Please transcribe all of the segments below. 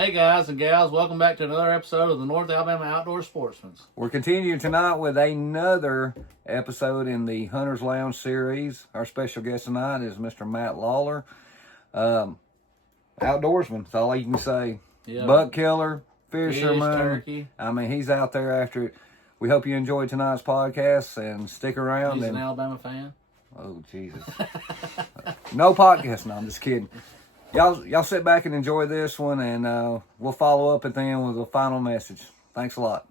Hey guys and gals, welcome back to another episode of the North Alabama Outdoor Sportsmen. We're continuing tonight with another episode in the Hunter's Lounge series. Our special guest tonight is Mr. Matt Lawler. Outdoorsman, that's all you can say. Yeah. Buck killer, fisherman. Turkey. I mean, he's out there after it. We hope you enjoyed tonight's podcast and stick around. He's an Alabama fan. Oh, Jesus. No podcast. No, I'm just kidding. Y'all sit back and enjoy this one, and we'll follow up at the end with a final message. Thanks a lot.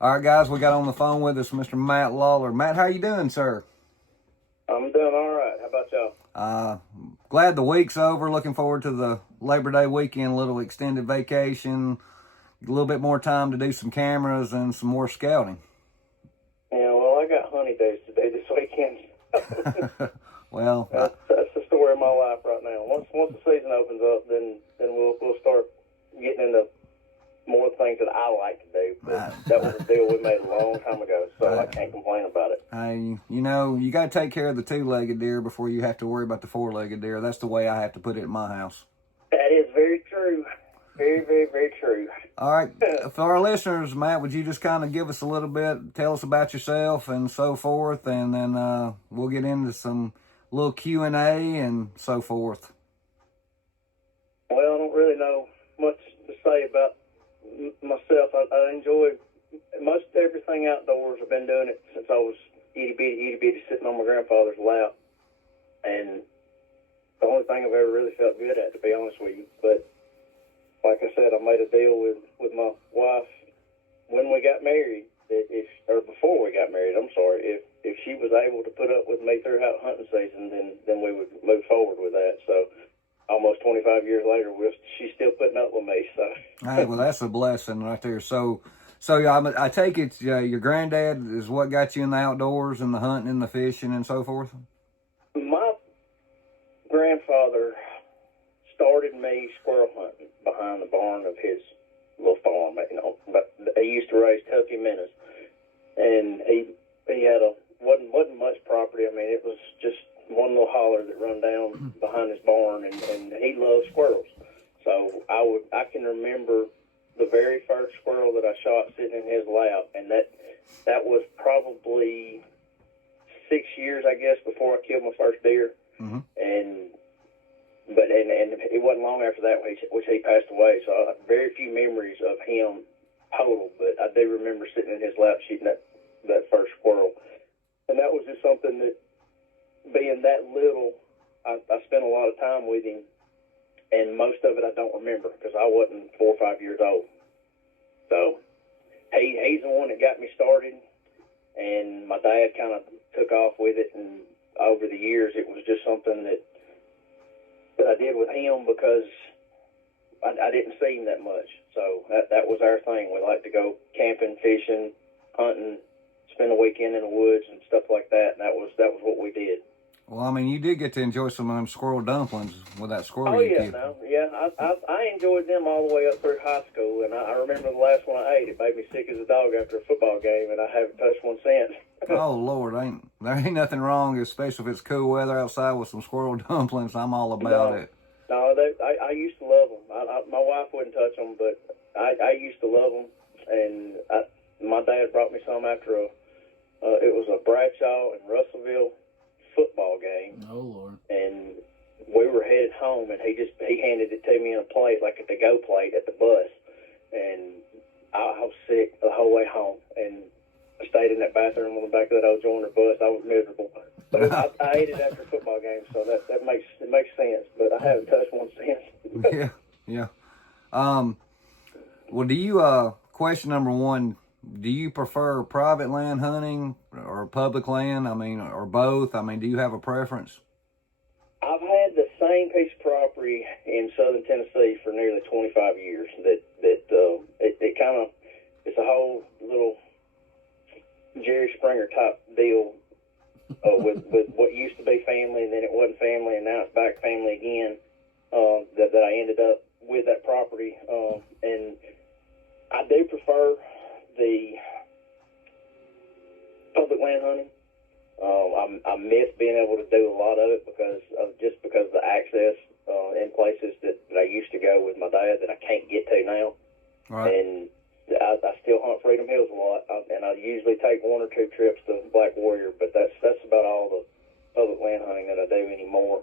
All right, guys, we got on the phone with us Mr. Matt Lawler. Matt, how you doing, sir? I'm doing all right. How about y'all? Glad the week's over. Looking forward to the Labor Day weekend, a little extended vacation, a little bit more time to do some cameras and some more scouting. Yeah, well, I got honey days today this weekend. Well, that's the story of my life right now. Once the season opens up, then we'll start getting into more things that I like to do. But that was a deal we made a long time ago, so I can't complain about it. You got to take care of the two-legged deer before you have to worry about the four-legged deer. That's the way I have to put it in my house. That is very true. Very, very, very true. All right. For our listeners, Matt, would you just kind of give us a little bit, tell us about yourself and so forth, and then we'll get into some little Q&A and so forth. Well, I don't really know much to say about myself. I enjoy most everything outdoors. I've been doing it since I was itty bitty, sitting on my grandfather's lap. And the only thing I've ever really felt good at, to be honest with you. But like I said, I made a deal with my wife when we got married, before we got married, I'm sorry, if she was able to put up with me throughout hunting season, then we would move forward with that. So almost 25 years later, she's still putting up with me. So. Hey, well, that's a blessing right there. So I take it your granddad is what got you in the outdoors and the hunting and the fishing and so forth? My grandfather started me squirrel hunting behind the barn of his little farm. But he used to raise turkey minnows, and he had wasn't much property. I mean, it was just one little holler that run down behind his barn, and he loved squirrels. So I can remember the very first squirrel that I shot sitting in his lap, and that was probably 6 years, I guess, before I killed my first deer. Mm-hmm. And it wasn't long after that which he passed away. So I have very few memories of him total, but I do remember sitting in his lap shooting that first squirrel. And that was just something that, being that little, I spent a lot of time with him, and most of it I don't remember because I wasn't 4 or 5 years old. So he's the one that got me started, and my dad kind of took off with it, and over the years it was just something that I did with him because I didn't see him that much. So that was our thing. We liked to go camping, fishing, hunting, spend a weekend in the woods and stuff like that, and that was what we did. Well, I mean, you did get to enjoy some of them squirrel dumplings with that squirrel. Oh, yeah, I enjoyed them all the way up through high school, and I remember the last one I ate. It made me sick as a dog after a football game, and I haven't touched one since. Oh, Lord, there ain't nothing wrong, especially if it's cool weather outside with some squirrel dumplings. I'm all about it. No, I used to love them. My wife wouldn't touch them, but I used to love them, and my dad brought me some after it was a Bradshaw and Russellville football game. Oh, Lord. And we were headed home, and he handed it to me in a plate, like a to-go plate at the bus, and I was sick the whole way home, and I stayed in that bathroom on the back of that old Joiner bus. I was miserable. But I ate it after a football game, so that makes sense, but I haven't touched one since. Yeah. Well, do you, question number one, do you prefer private land hunting or public land? I mean, or both? I mean, do you have a preference? I've had the same piece of property in southern Tennessee for nearly 25 years. It kind of, it's a whole little Jerry Springer type deal with what used to be family, and then it wasn't family, and now it's back family again. That I ended up with that property, and I do prefer the public land hunting. I miss being able to do a lot of it because of the access in places that I used to go with my dad that I can't Right. And I still hunt Freedom Hills a lot, and I usually take 1 or 2 trips to Black Warrior, but that's about all the public land hunting that I do anymore.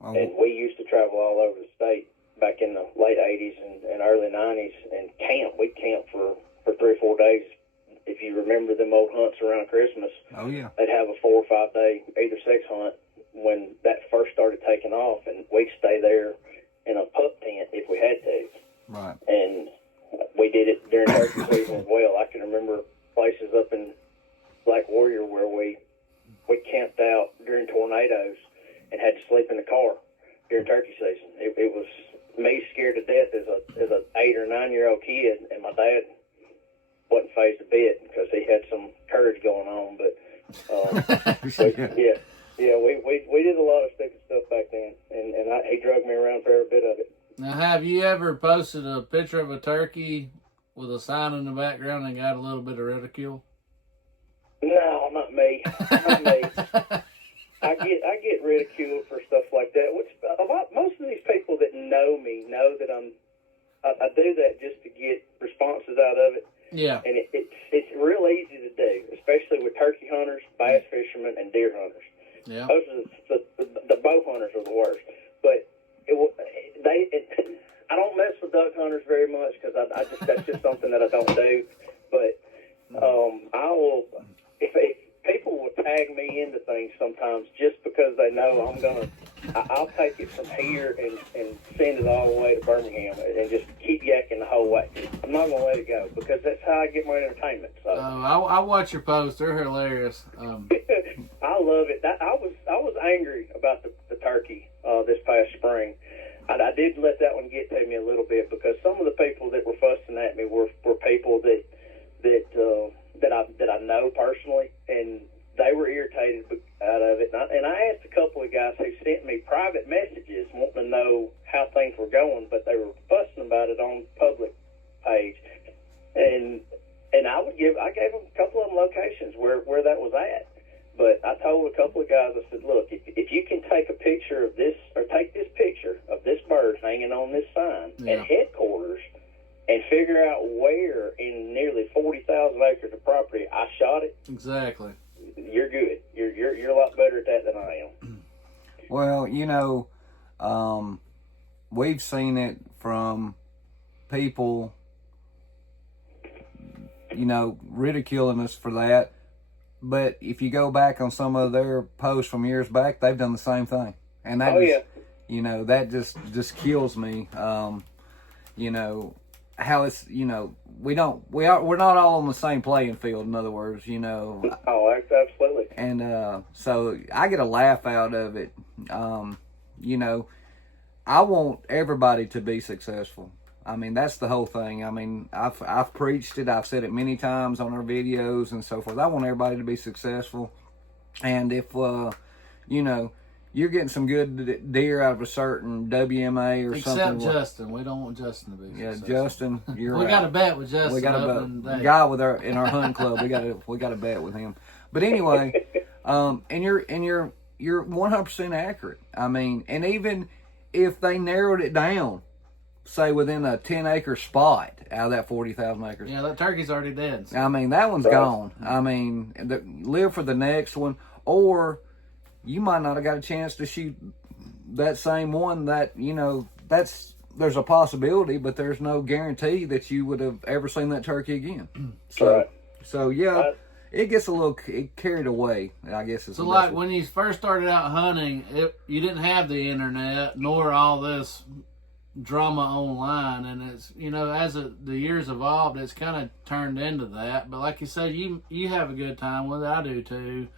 Oh. And we used to travel all over the state back in the late 80s and early 90s and camp. We'd camp for 3 or 4 days. If you remember them old hunts around Christmas, Oh, yeah. they'd have a 4 or 5 day either sex hunt when that first started taking off, and we'd stay there in a pup tent if we had to. Right. And we did it during turkey season as well. I can remember places up in Black Warrior where we camped out during tornadoes and had to sleep in the car during turkey season. It was me scared to death as a 8 or 9 year old kid, and my dad wasn't phased a bit because he had some courage going on. But we did a lot of stupid stuff back then, and he drugged me around for every bit of it. Now, have you ever posted a picture of a turkey with a sign in the background and got a little bit of ridicule? No, not me. Not me. I get ridiculed for stuff like that. Which most of these people that know me know that I do that just to get responses out of it. Yeah. And it's real easy to do, especially with turkey hunters, bass fishermen, and deer hunters. Yeah. Those are the bow hunters are the worst. But I don't mess with duck hunters very much because that's just something that I don't do. But I will if people will tag me into things sometimes just because they know I'll take it from here and send it all the way to Birmingham and just keep yakking the whole way. I'm not gonna let it go because that's how I get my entertainment. So I watch your posts; they're hilarious. I love it. I was angry about the turkey this past spring. I did let that one get to me a little bit because some of the people that were fussing at me were people that I know personally, and they were irritated out of it. And I asked a couple of guys who sent me private messages wanting to know how things were going, but they were fussing about it on the public page. And I gave them a couple of them locations where that was at. But I told a couple of guys, I said, look, if you can take a picture of this, or take this picture of this bird hanging on this sign at headquarters and figure out where in nearly 40,000 acres of property I shot it. Exactly. You're good. You're a lot better at that than I am. Well, we've seen it from people, ridiculing us for that. But if you go back on some of their posts from years back, they've done the same thing. And that that just kills me. How it's, we're not all on the same playing field, in other words, Oh, absolutely. And so I get a laugh out of it. I want everybody to be successful. I mean, that's the whole thing. I mean, I've preached it. I've said it many times on our videos and so forth. I want everybody to be successful. And if, you're getting some good deer out of a certain WMA or something. Except Justin. We don't want Justin to be successful. Yeah, Justin, you're we right. got a bet with Justin. We got a bet. Guy in our hunting club. We got a bet with him. But anyway, and you're 100% accurate. I mean, and even if they narrowed it down, say within a 10-acre spot out of that 40,000 acres. Yeah, that turkey's already dead. So. I mean, that one's gone. I mean, live for the next one, or you might not have got a chance to shoot that same one. That there's a possibility, but there's no guarantee that you would have ever seen that turkey again. So yeah, it gets a little carried away, I guess. So like when you first started out hunting, you didn't have the internet nor all this drama online, and it's as the years evolved, it's kind of turned into that. But like you said, you have a good time with it. I do too.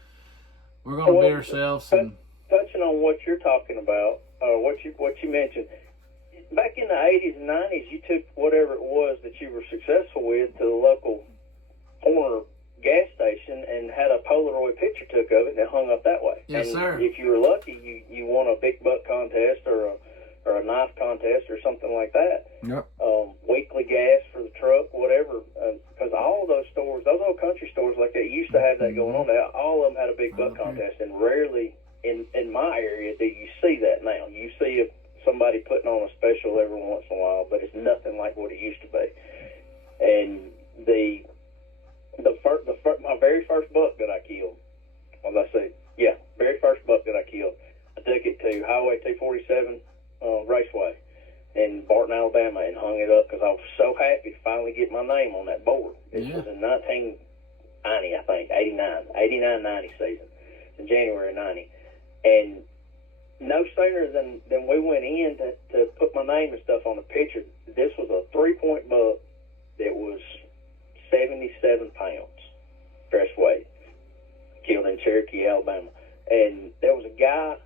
We're gonna be ourselves. And touching on what you're talking about, what you mentioned back in the 80s and 90s, you took whatever it was that you were successful with to the local corner gas station and had a Polaroid picture took of it and it hung up that way. Yes, and sir. If you were lucky, you won a big buck contest or a knife contest or something like that. Yep. Weekly gas for the truck, whatever. Because all of those stores, those old country stores like that, used to have that going on. All of them had a big buck contest, and rarely in my area do you see that now. You see somebody putting on a special every once in a while, but it's nothing like what it used to be. my very first buck that I killed. Well, let's see. Yeah, very first buck that I killed. I took it to Highway 247 Raceway in Barton, Alabama, and hung it up because I was so happy to finally get my name on that board. This was in 1990, I think, 89-90 season, in January of 90. And no sooner than we went in to put my name and stuff on the picture, this was a 3-point buck that was 77 pounds dress weight, killed in Cherokee, Alabama. And there was a guy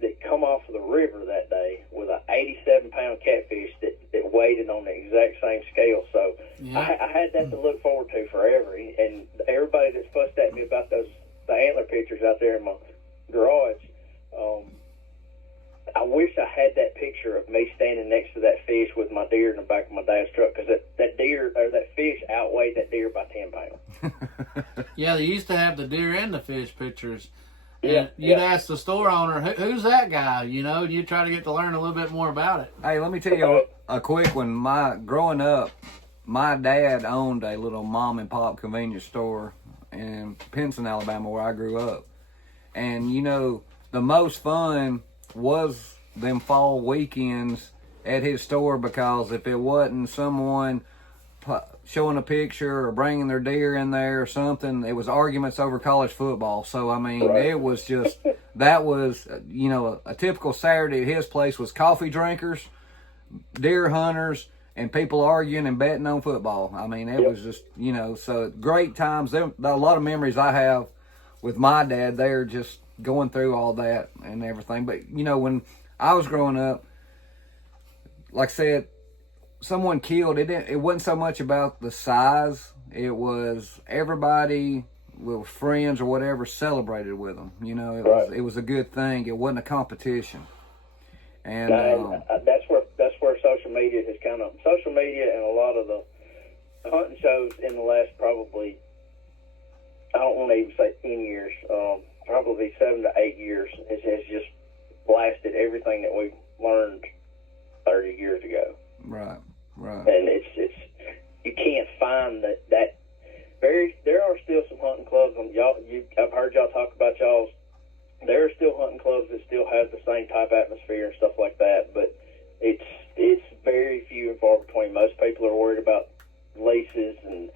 that come off of the river that day with an 87-pound catfish that weighed on the exact same scale. So I had that to look forward to forever. And everybody that's fussed at me about the antler pictures out there in my garage, I wish I had that picture of me standing next to that fish with my deer in the back of my dad's truck, because that deer or that fish outweighed that deer by 10 pounds. Yeah, they used to have the deer and the fish pictures. And you'd ask the store owner, who's that guy? You know, you try to get to learn a little bit more about it. Hey, let me tell you a quick one. Growing up, my dad owned a little mom and pop convenience store in Pinson, Alabama, where I grew up. And, you know, the most fun was them fall weekends at his store, because if it wasn't someone showing a picture or bringing their deer in there or something, it was arguments over college football. So, I mean, it was just, that was, you know, a typical Saturday at his place was coffee drinkers, deer hunters, and people arguing and betting on football. I mean, it was just, you know, so great times. There a lot of memories I have with my dad there, just going through all that and everything. But, you know, when I was growing up, like I said, someone killed, it wasn't so much about the size. It was everybody with friends or whatever celebrated with them. You know, it was a good thing. It wasn't a competition. And that's where social media has kind of, social media and a lot of the hunting shows in the last probably, I don't want to even say 10 years, probably 7 to 8 years, has just blasted everything that we learned 30 years ago. Right. And it's you can't find that there are still some hunting clubs, and I've heard y'all talk about y'all's. There are still hunting clubs that still have the same type atmosphere and stuff like that, but it's very few and far between. Most people are worried about leases and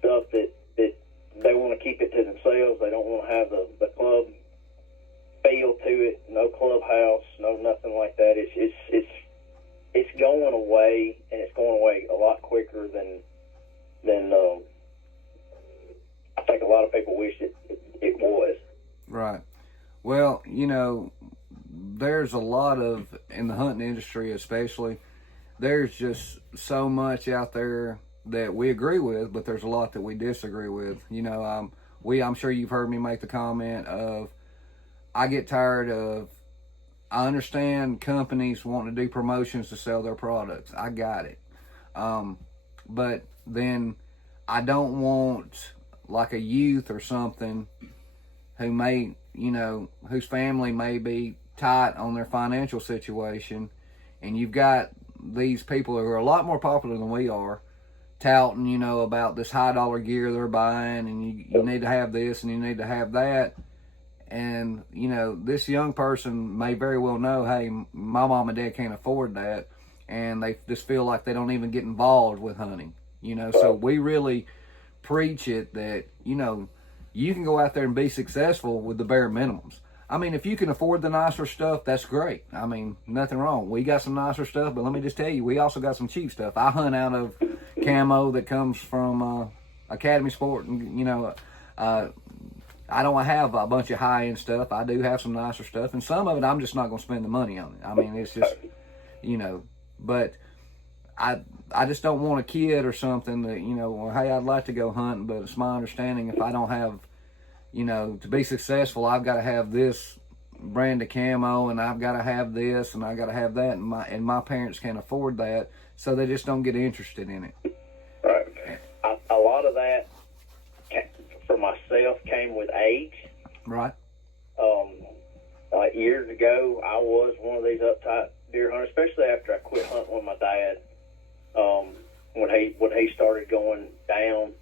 stuff that they want to keep it to themselves. They don't want to have the club feel to it. No clubhouse, no nothing like that. It's going away, and it's going away a lot quicker than I think a lot of people wish it was. Right. Well, you know, there's a lot of, in the hunting industry especially, there's just so much out there that we agree with, but there's a lot that we disagree with. You know, I'm sure you've heard me make the comment of, I get tired of, I understand companies wanting to do promotions to sell their products. I got it. But then I don't want like a youth or something who may, you know, whose family may be tight on their financial situation, and you've got these people who are a lot more popular than we are touting, you know, about this high dollar gear they're buying, and you need to have this and you need to have that. And, you know, this young person may very well know, hey, my mom and dad can't afford that, and they just feel like they don't even get involved with hunting, you know. So we really preach it that, you know, you can go out there and be successful with the bare minimums. I mean, if you can afford the nicer stuff, that's great. I mean, nothing wrong. We got some nicer stuff, but let me just tell you, we also got some cheap stuff. I hunt out of camo that comes from Academy Sport, and, you know, I don't have a bunch of high-end stuff. I do have some nicer stuff, and some of it I'm just not going to spend the money on it. I mean, it's just, you know, but I just don't want a kid or something that, you know, well, hey, I'd like to go hunting, but it's my understanding if I don't have, you know, to be successful, I've got to have this brand of camo, and I've got to have this, and I got to have that, and my parents can't afford that, so they just don't get interested in it. Right. A lot of that for myself came with age. Right. Like years ago, I was one of these uptight deer hunters, especially after I quit hunting with my dad. When he started going down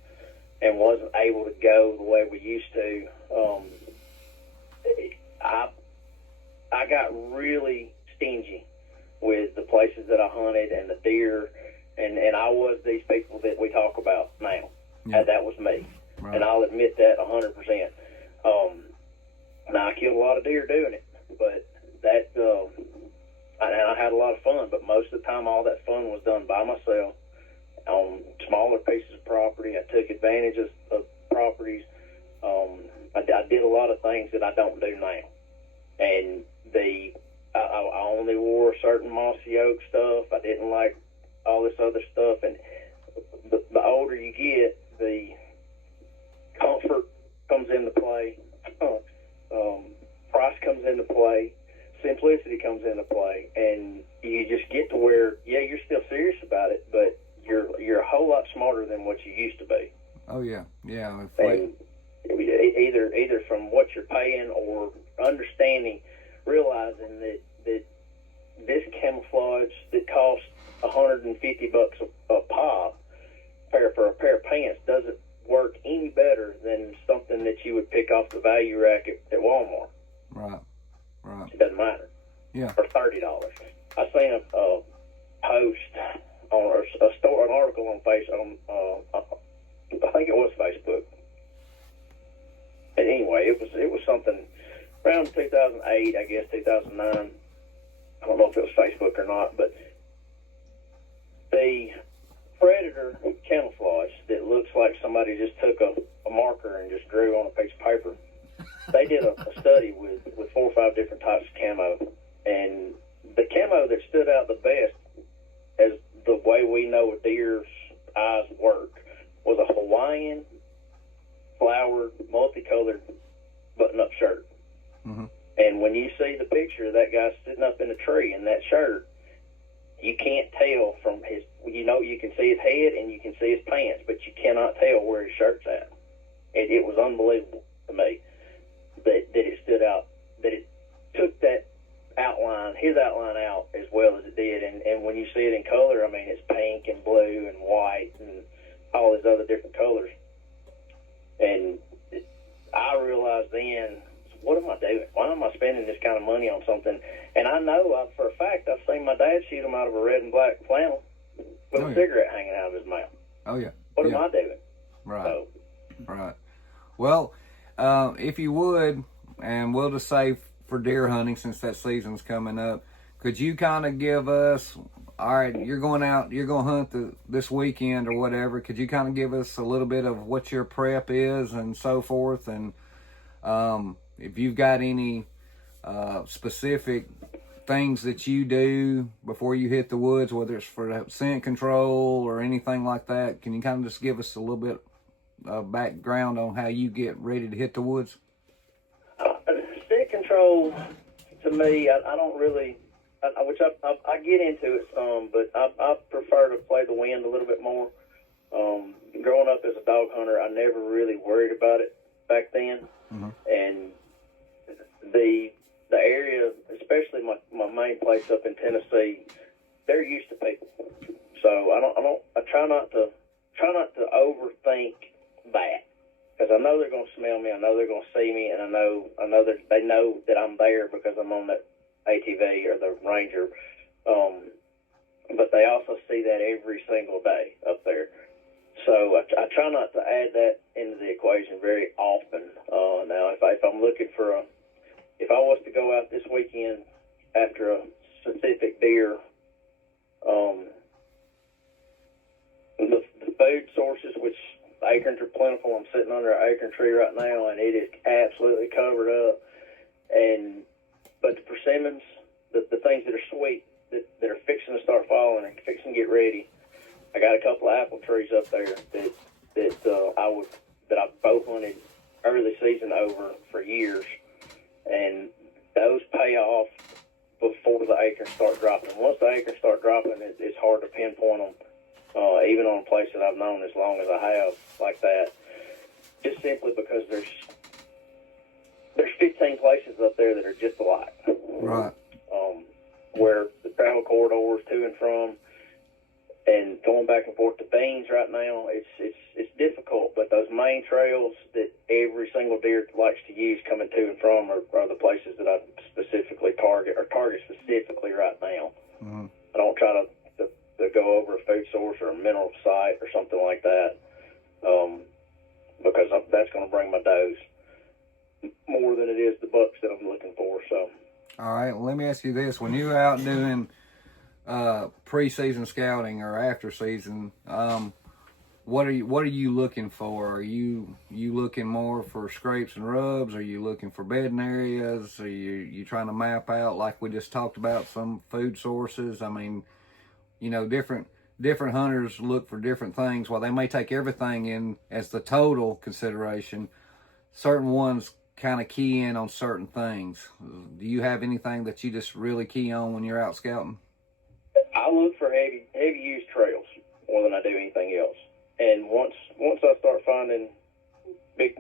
and wasn't able to go the way we used to, I got really stingy with the places that I hunted and the deer, and I was these people that we talk about now. Yeah. That was me, Right. and I'll admit that 100%. Now I killed a lot of deer doing it, but and I had a lot of fun. But most of the time, all that fun was done by myself on smaller pieces of property. I took advantage of properties. I did a lot of things that I don't do now, and I only wore certain mossy oak stuff. I didn't like all this other stuff, and the older you get, the comfort comes into play. Price comes into play. Simplicity comes into play, and you just get to where, you're still serious about it, but you're a whole lot smarter than what you used to be. Oh yeah. And either from what you're paying or understanding, realizing that this camouflage that costs $150 a pop for a pair of pants doesn't work any better than something that you would pick off the value rack at Walmart. Right. It doesn't matter. Yeah. For $30. I seen a post on an article on Facebook. I think it was Facebook. And anyway, it was something around 2008, I guess 2009. I don't know if it was Facebook or not, but the Predator camouflage that looks like somebody just took a marker and just drew on a piece of paper. They did a study with 4 or 5 different types of camo, and the camo that stood out the best, as the way we know a deer's eyes work, was a Hawaiian flowered, multicolored button-up shirt. Mm-hmm. And when you see the picture of that guy sitting up in a tree in that shirt, you can't tell from his, you can see his head and you can see his pants, but you cannot tell where his shirt's at. It was unbelievable to me that it stood out, that it took that outline, his outline out as well as it did. And when you see it in color, I mean, it's pink and blue and white and all these other different colors. And I realized then, what am I doing? Why am I spending this kind of money on something? And I know for a fact I've seen my dad shoot him out of a red and black flannel with a cigarette hanging out of his mouth. Oh, yeah. What am I doing? Right. So, Right. Well, if you would, and we'll just say for deer hunting, since that season's coming up, could you kind of give us, all right, you're going to hunt this weekend or whatever, could you kind of give us a little bit of what your prep is and so forth, and if you've got any specific things that you do before you hit the woods, whether it's for scent control or anything like that, can you kind of just give us a little bit of background on how you get ready to hit the woods? Scent control, to me, I don't really, which I get into it some, but I prefer to play the wind a little bit more. Growing up as a dog hunter, I never really worried about it back then. Mm-hmm. And the area, especially my main place up in Tennessee, they're used to people. So I try not to overthink that, because I know they're going to smell me, I know they're going to see me, and I know that they know that I'm there because I'm on that ATV or the Ranger. But they also see that every single day up there. So I try not to add that into the equation very often. Now, if I'm looking for if I was to go out this weekend after a specific deer, the food sources, which acorns are plentiful. I'm sitting under an acorn tree right now, and it is absolutely covered up. But the persimmons, the things that are sweet, that are fixing to start falling and fixing to get ready, I got a couple of apple trees up there that I've bow hunted early season over for years, and those pay off before the acorns start dropping. Once the acorns start dropping, it's hard to pinpoint them, even on a place that I've known as long as I have like that. Just simply because there's 15 places up there that are just alike. Right. Where the travel corridors to and from, and going back and forth to Beans right now, it's difficult. But those main trails that every single deer likes to use coming to and from are the places that I specifically target specifically right now. Mm-hmm. I don't try to go over a food source or a mineral site or something like that, because that's going to bring my does more than it is the bucks that I'm looking for. So, all right. Well, let me ask you this: when you're out doing pre-season scouting or after season, what are you looking for? Are you looking more for scrapes and rubs? Are you looking for bedding areas? Are you trying to map out, like we just talked about, some food sources? I mean, different hunters look for different things. While they may take everything in as the total consideration, certain ones kind of key in on certain things. Do you have anything that you just really key on when you're out scouting? I look for heavy used trails more than I do anything else. And once I start finding big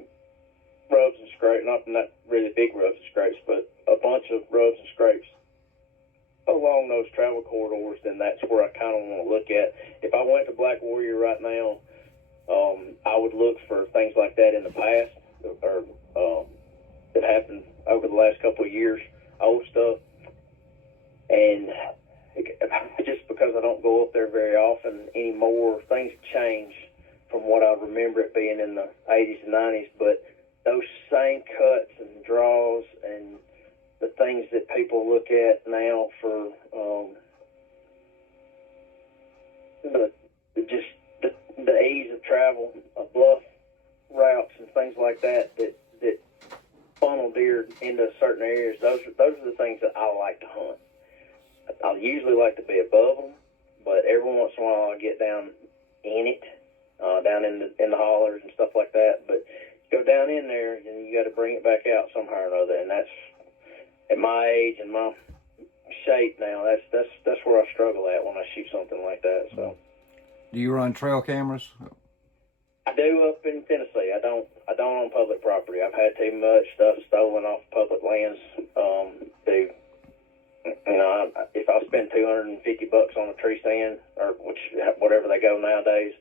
rubs and scrapes, not really big rubs and scrapes, but a bunch of rubs and scrapes along those travel corridors, then that's where I kind of want to look at. If I went to Black Warrior right now, I would look for things like that in the past, or that happened over the last couple of years, old stuff. And just because I don't go up there very often anymore, things change from what I remember it being in the 80s and 90s. But those same cuts and draws and the things that people look at now for the ease of travel, bluff routes and things like that funnel deer into certain areas, those are the things that I like to hunt. I usually like to be above them, but every once in a while I get down in it, down in the hollers and stuff like that. But go down in there and you got to bring it back out somehow or another, and that's at my age and my shape now. That's where I struggle at when I shoot something like that. So, do you run trail cameras? I do up in Tennessee. I don't on public property. I've had too much stuff stolen off public lands. If I spend $250 on a tree stand, or whatever they go nowadays,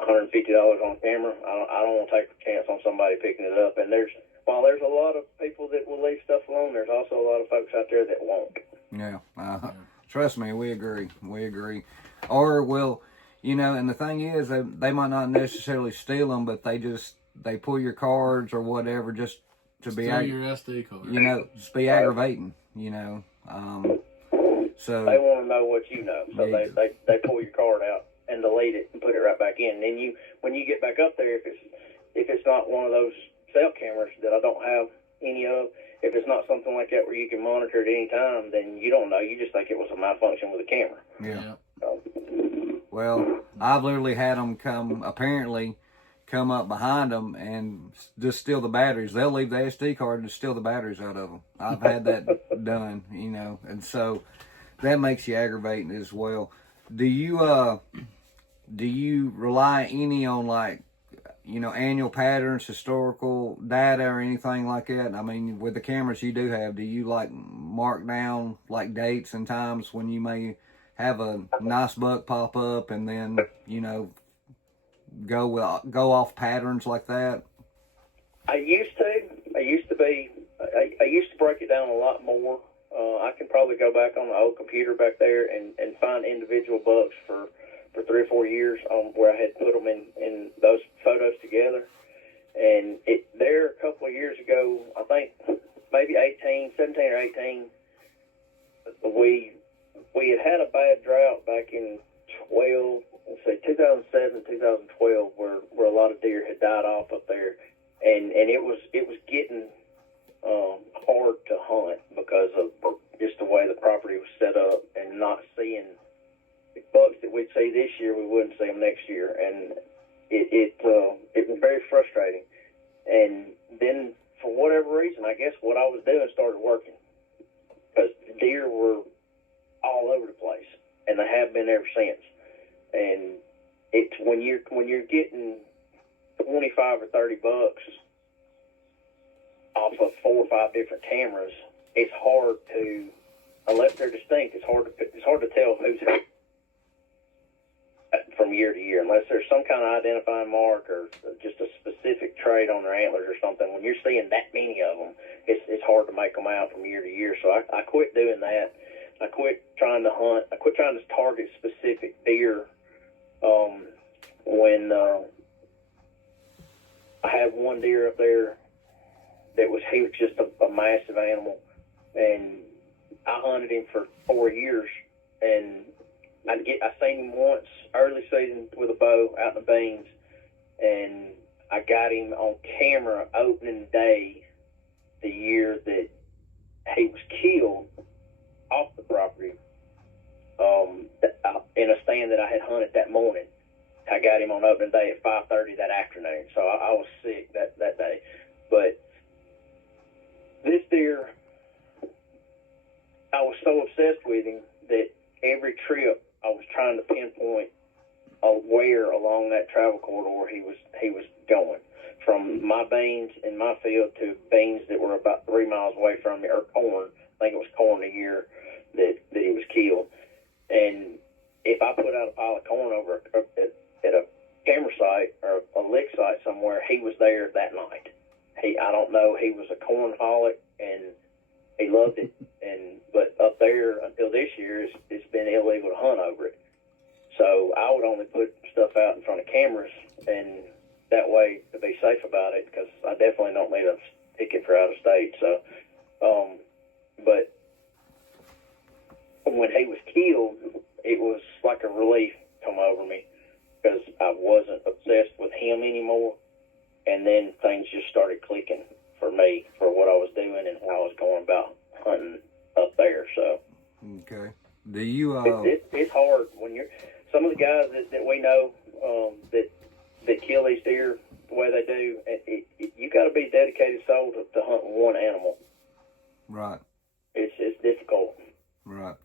$150 on camera, I don't want to take a chance on somebody picking it up. And while there's a lot of people that will leave stuff alone, there's also a lot of folks out there that won't. Yeah, trust me, we agree. Or and the thing is, they might not necessarily steal them, but they pull your cards or whatever just to be steal your SD card. Just be aggravating. So they want to know what you know, so they pull your card out and delete it and put it right back in. And then when you get back up there, if it's not one of those cell cameras that I don't have any of, if it's not something like that where you can monitor at any time, then you don't know. You just think it was a malfunction with a camera. Yeah. Well, I've literally had them come up behind them and just steal the batteries. They'll leave the SD card and just steal the batteries out of them. I've had that done, and so that makes you aggravating as well. Do you rely any on annual patterns, historical data, or anything like that? I mean, with the cameras you do have, do you mark down dates and times when you may have a nice buck pop up and then go off patterns like that? I used to break it down a lot more. I can probably go back on the old computer back there and find individual bucks for 3 or 4 years where I had put them in those photos together. And there a couple of years ago, I think maybe 17 or 18, we had a bad drought back in 2007, 2012, where a lot of deer had died off up there, and it was getting hard to hunt because of just the way the property was set up, and not seeing the bucks that we'd see this year, we wouldn't see them next year, and it was very frustrating. And then for whatever reason, I guess what I was doing started working, because the deer were all over the place, and they have been ever since. And it's when you're getting 25 or 30 bucks off of 4 or 5 different cameras, it's hard to, unless they're distinct, it's hard to tell who's who. from year to year, unless there's some kind of identifying mark or just a specific trait on their antlers or something. When you're seeing that many of them, it's hard to make them out from year to year. So I quit doing that. I quit trying to hunt. I quit trying to target specific deer. When I had one deer up there he was just a massive animal, and I hunted him for 4 years, and I seen him once early season with a bow out in the beans, and I got him on camera opening day the year that he was killed off the property in a stand that I had hunted that morning. I got him on opening day at 5:30 that afternoon, so I was sick that day. But this deer, I was so obsessed with him that every trip I was trying to pinpoint where along that travel corridor he was going, from my beans in my field to beans that were about 3 miles away from me, or corn. I think it was corn the year that he was killed. And if I put out a pile of corn over at a camera site or a lick site somewhere, he was there that night. I don't know, he was a cornholic and he loved it. But up there until this year, it's been illegal to hunt over it. So I would only put stuff out in front of cameras, and that way to be safe about it, because I definitely don't need a ticket for out of state. So, but when he was killed, it was like a relief come over me, because I wasn't obsessed with him anymore. And then things just started clicking for me for what I was doing and how I was going about hunting up there. So, okay. Do you? It's hard when you're some of the guys that we know that kill these deer the way they do. You got to be a dedicated soul to hunt one animal. Right. It's difficult. Right.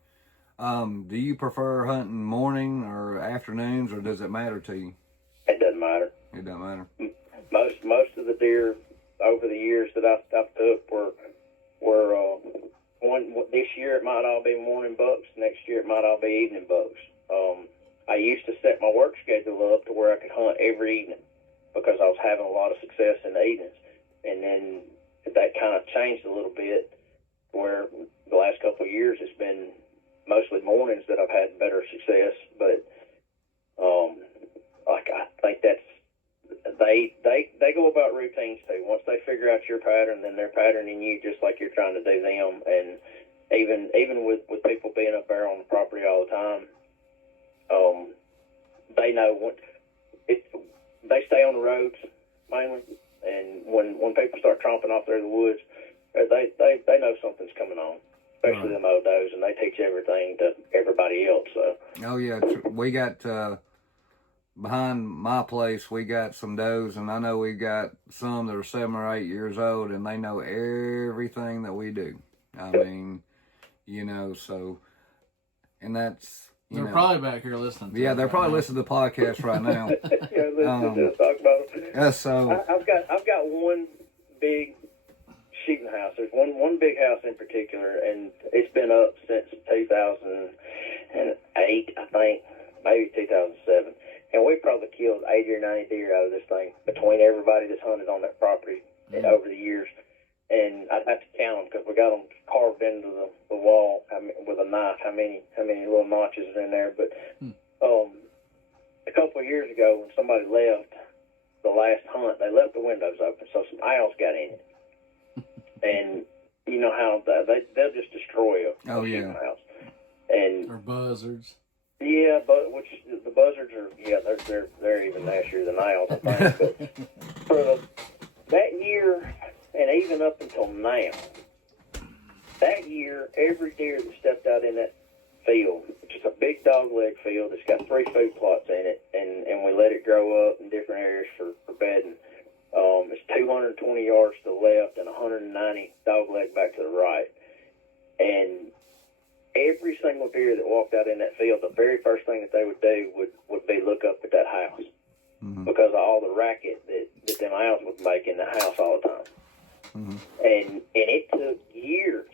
Do you prefer hunting morning or afternoons, or does it matter to you? It doesn't matter. It doesn't matter. Most of the deer over the years that I've took were one. This year it might all be morning bucks. Next year it might all be evening bucks. I used to set my work schedule up to where I could hunt every evening, because I was having a lot of success in the evenings. And then that kind of changed a little bit, where the last couple of years it's been mostly mornings that I've had better success. But I think that's they go about routines too. Once they figure out your pattern, then they're patterning you just like you're trying to do them. And even with people being up there on the property all the time, they know they stay on the roads mainly. And when people start tromping off there in the woods, they know something's coming on, especially them old does, and they teach everything to everybody else. So. Oh yeah, we got behind my place. We got some does, and I know we got some that are 7 or 8 years old, and they know everything that we do. I mean, so, and that's. They're probably back here listening. Yeah, they're probably listening to the podcast right now. Yeah, listening to us talk about it. Yeah, so I've got one big shooting house. There's one big house in particular, and it's been up since 2008, I think, maybe 2007. And we probably killed 80 or 90 deer out of this thing between everybody that's hunted on that property over the years. And I'd have to count them, because we got them carved into the wall with a knife, how many little notches are in there. But a couple of years ago, when somebody left the last hunt, they left the windows open, so some owls got in it. And you know how they'll just destroy a shooting house. Or buzzards. Yeah, but the buzzards are they're even nastier than owls, I think. But for that year, and even up until now, that year, every deer that stepped out in that field, which is a big dogleg field, it's got 3 food plots in it, and we let it grow up in different areas for bedding. It's 220 yards to the left and 190 dogleg back to the right. And every single deer that walked out in that field, the very first thing that they would do would be look up at that house, because of all the racket that them owls would make in the house all the time. And it took years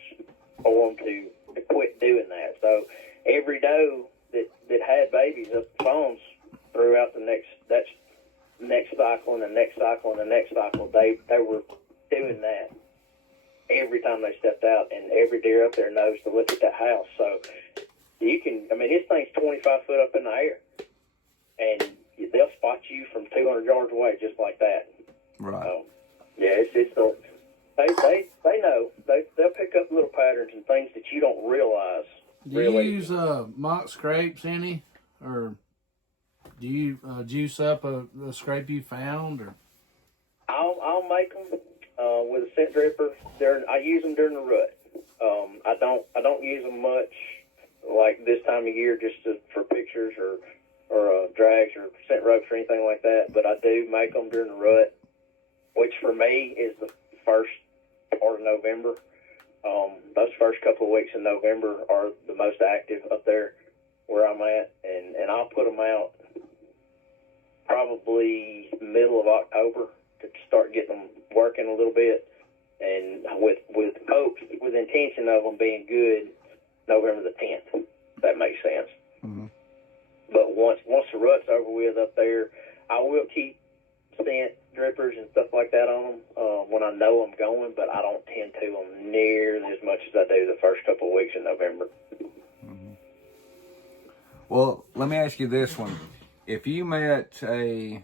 for them to quit doing that. So every doe that had babies up the phones throughout the next cycle and the next cycle and the next cycle, they were doing that every time they stepped out, and every deer up there knows to look at that house. So you can, I mean, this thing's 25 foot up in the air, and they'll spot you from 200 yards away just like that. Right. Yeah, they know. They'll pick up little patterns and things that you don't realize. Do you use mock scrapes any, or do you juice up a scrape you found, or? I'll make them with a scent dripper. I use them during the rut. I don't use them much like this time of year just for pictures or drags or scent ropes or anything like that. But I do make them during the rut, which for me is the first part of November. Those first couple of weeks in November are the most active up there where I'm at, and I'll put them out probably middle of October to start getting them working a little bit, and with hopes, with intention of them being good November the 10th. If that makes sense. Mm-hmm. But once the rut's over with up there, I will keep scent drippers and stuff like that on them when I know I'm going, but I don't tend to them nearly as much as I do the first couple of weeks in November. Mm-hmm. Well, let me ask you this one. If you met a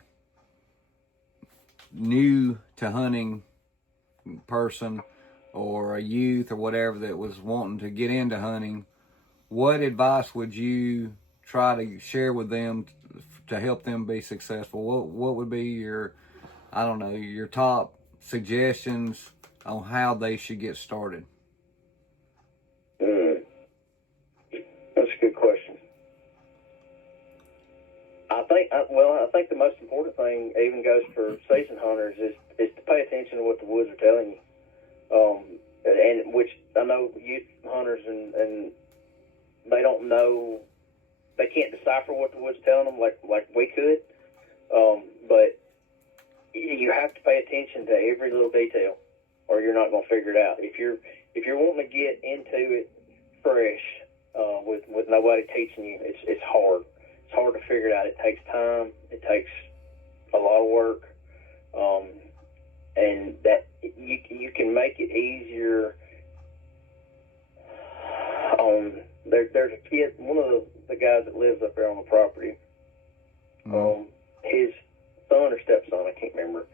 new to hunting person or a youth or whatever that was wanting to get into hunting, what advice would you try to share with them to help them be successful? What would be your, I don't know, your top suggestions on how they should get started? That's a good question. I think the most important thing even goes for seasoned hunters is to pay attention to what the woods are telling you. And which I know youth hunters and they don't know, they can't decipher what the woods are telling them like we could. But you have to pay attention to every little detail, or you're not going to figure it out. If you're wanting to get into it fresh, with nobody teaching you, it's hard. It's hard to figure it out. It takes time. It takes a lot of work, and that you can make it easier. There's a kid, one of the guys that lives up there on the property. His son or stepson, I can't remember.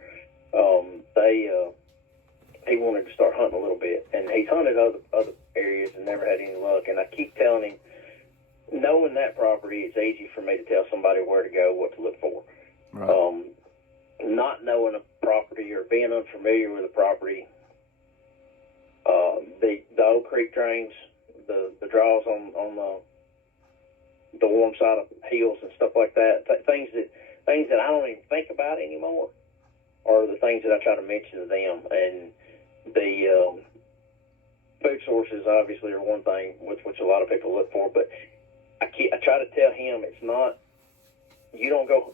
He wanted to start hunting a little bit, and he's hunted other areas and never had any luck. And I keep telling him, knowing that property, it's easy for me to tell somebody where to go, what to look for. Right. Not knowing a property or being unfamiliar with a property, the old creek drains, the draws on the warm side of hills and stuff like that, things that I don't even think about anymore, are the things that I try to mention to them. And the food sources obviously are one thing which a lot of people look for, but I try to tell him it's not. You don't go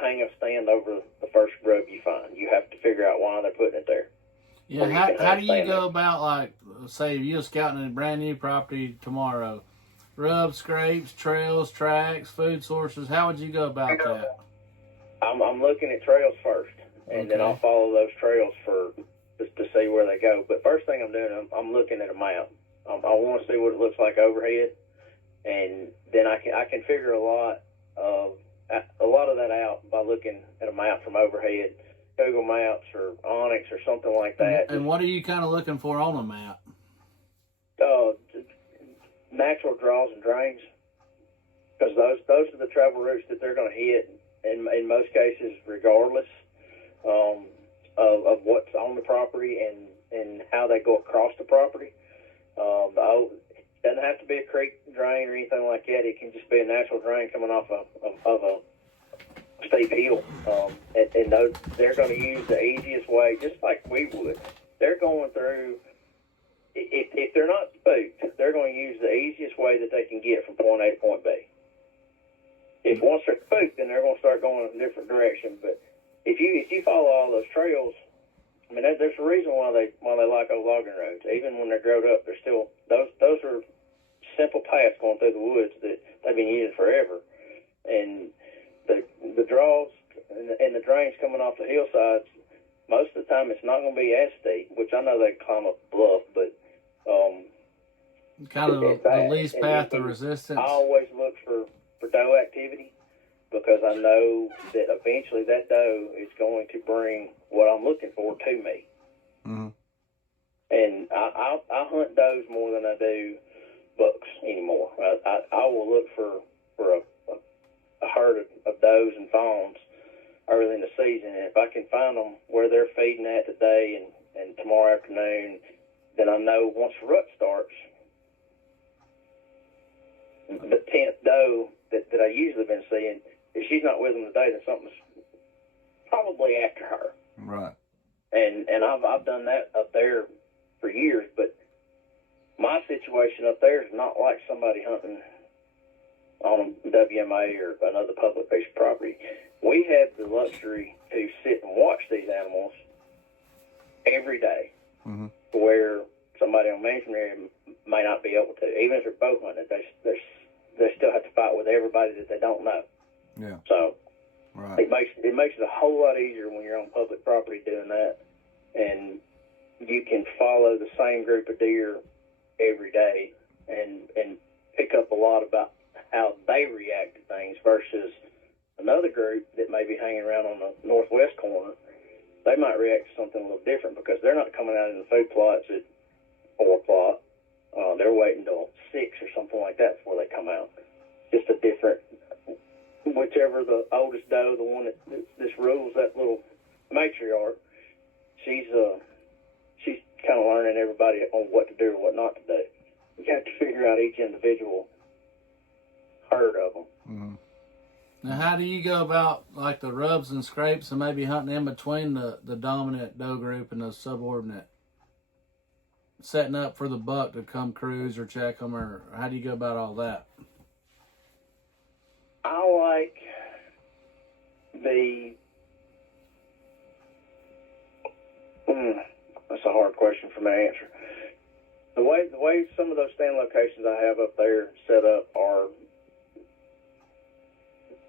hang a stand over the first grub you find. You have to figure out why they're putting it there. Yeah, how do you go about, like, say you're scouting a brand new property tomorrow, rubs, scrapes, trails, tracks, food sources? How would you go about that? I'm looking at trails first, and then I'll follow those trails to see where they go. But first thing I'm doing, I'm looking at a map. I want to see what it looks like overhead, and then I can figure a lot of that out by looking at a map from overhead, Google Maps or Onyx or something like that. And what are you kind of looking for on a map? Natural draws and drains, because those are the travel routes that they're going to hit in most cases, regardless of what's on the property and how they go across the property. It doesn't have to be a creek drain or anything like that. It can just be a natural drain coming off of a steep hill. And they're going to use the easiest way, just like we would. They're going through, if they're not spooked, they're going to use the easiest way that they can get from point A to point B. If once they're spooked, then they're going to start going in a different direction. But if you follow all those trails, I mean, there's a reason why they like old logging roads. Even when they're grown up, they're still those are simple paths going through the woods that they've been using forever. And the draws and the drains coming off the hillsides, most of the time it's not going to be as steep, which I know they climb up the bluff, but kind of the least path of resistance. I always look for doe activity because I know that eventually that doe is going to bring what I'm looking for to me. Mm-hmm. And I hunt does more than I do bucks anymore. I will look for a herd of does and fawns early in the season, and if I can find them where they're feeding at today and tomorrow afternoon, then I know once the rut starts, the 10th doe that I usually been seeing, if she's not with them today, then something's probably after her. Right. And I've done that up there for years, but my situation up there is not like somebody hunting on a WMA or another public piece of property. We have the luxury to sit and watch these animals every day, mm-hmm. where somebody on management area may not be able to. Even if they're bow hunting, they still have to fight with everybody that they don't know. Yeah. So right. it makes it a whole lot easier when you're on public property doing that, and you can follow the same group of deer every day and pick up a lot about how they react to things versus another group that may be hanging around on the northwest corner. They might react to something a little different because they're not coming out in the food plots at 4 o'clock. They're waiting till 6 or something like that before they come out. Just a different, whichever the oldest doe, the one that just rules that little matriarch, she's kind of learning everybody on what to do or what not to do. You have to figure out each individual herd of them. Mm-hmm. Now, how do you go about like the rubs and scrapes and maybe hunting in between the dominant doe group and the subordinate? Setting up for the buck to come cruise or check them, or how do you go about all that? I like that's a hard question for me to answer. The way some of those stand locations I have up there set up are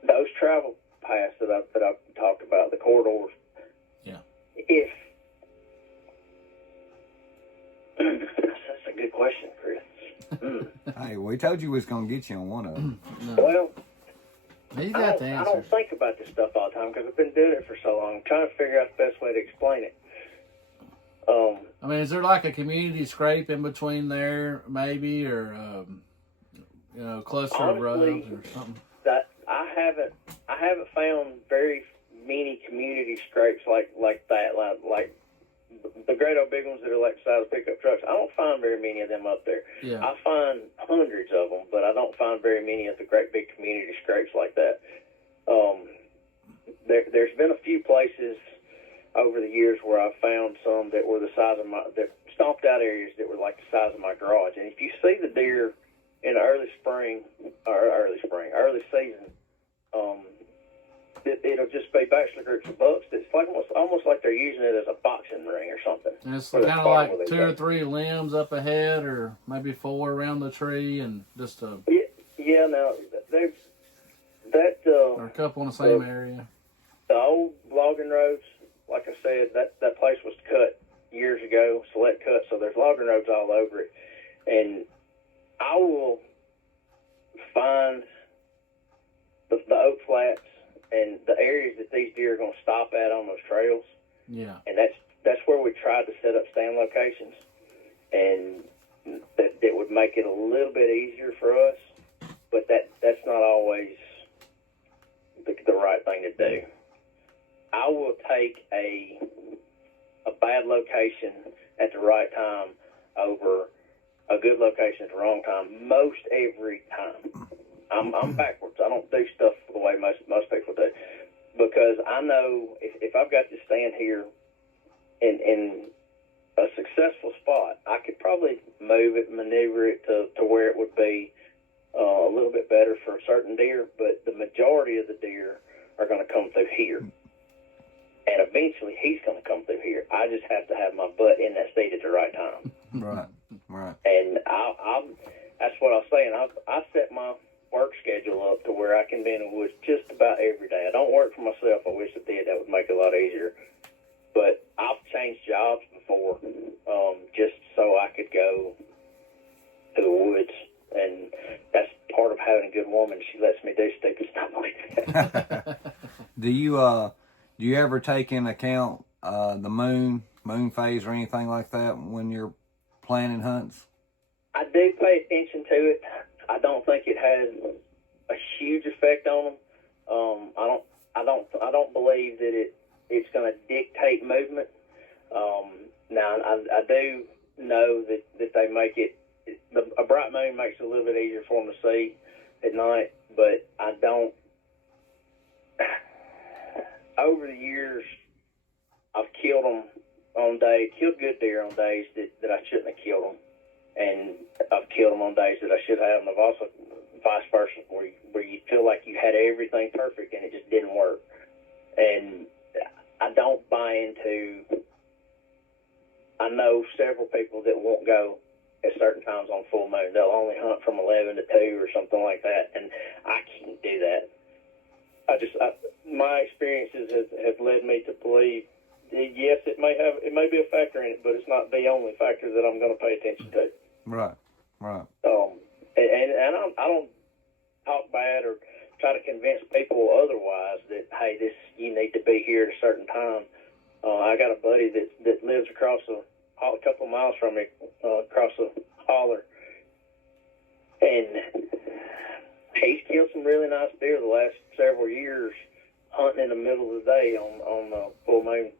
those travel paths that I've talked about, the corridors. Yeah. If that's a good question, Chris. Hey, we told you we was gonna get you on one of them. No. Well, He's I got the don't answers. think about this stuff all the time because I've been doing it for so long. I'm trying to figure out the best way to explain it. I mean, is there like a community scrape in between there, maybe, or cluster of Honestly, rubs or something? That I haven't found very many community scrapes like that, like the great old big ones that are like the size of pickup trucks. I don't find very many of them up there. Yeah. I find hundreds of them, but I don't find very many of the great big community scrapes like that. There's been a few places over the years where I've found some that were the size of that stomped out areas that were like the size of my garage. And if you see the deer in the early season, it'll just be bachelor groups of bucks. It's like almost like they're using it as a boxing ring or something. And it's kind of like 2 or 3 limbs up ahead, or maybe 4 around the tree, and just a Now there's that or a couple in the same area. The old logging roads, like I said, that place was cut years ago, select cut, so there's logging roads all over it. And I will find the oak flats and the areas that these deer are going to stop at on those trails. Yeah. And that's where we tried to set up stand locations, and that would make it a little bit easier for us, but that's not always the right thing to do. I will take a bad location at the right time over a good location at the wrong time most every time. I'm backwards. I don't do stuff the way most people do, because I know if I've got to stand here in a successful spot, I could probably move it, maneuver it to where it would be a little bit better for certain deer, but the majority of the deer are going to come through here. And eventually he's going to come through here. I just have to have my butt in that seat at the right time. Right. And that's what I was saying. I set my work schedule up to where I can be in the woods just about every day. I don't work for myself. I wish I did. That would make it a lot easier. But I've changed jobs before, just so I could go to the woods, and that's part of having a good woman. She lets me do stupid stuff like that. Do you ever take into account the moon phase or anything like that when you're planning hunts? I do pay attention to it. I don't think it has a huge effect on them. I don't believe that it's going to dictate movement. Now I do know that they make it. A bright moon makes it a little bit easier for them to see at night, but I don't. Over the years, I've killed them killed good deer on days that I shouldn't have killed them, and I've killed them on days that I should have, and I've also vice versa, where you feel like you had everything perfect and it just didn't work. And I don't buy into. I know several people that won't go at certain times on full moon. They'll only hunt from 11 to 2 or something like that, and I can't do that. My experiences have led me to believe that, yes, it may be a factor in it, but it's not the only factor that I'm going to pay attention to. Right. And I don't talk bad or try to convince people otherwise that, hey, you need to be here at a certain time. I got a buddy that lives across a couple of miles from me, across a holler, and he's killed some really nice deer the last several years hunting in the middle of the day on full moon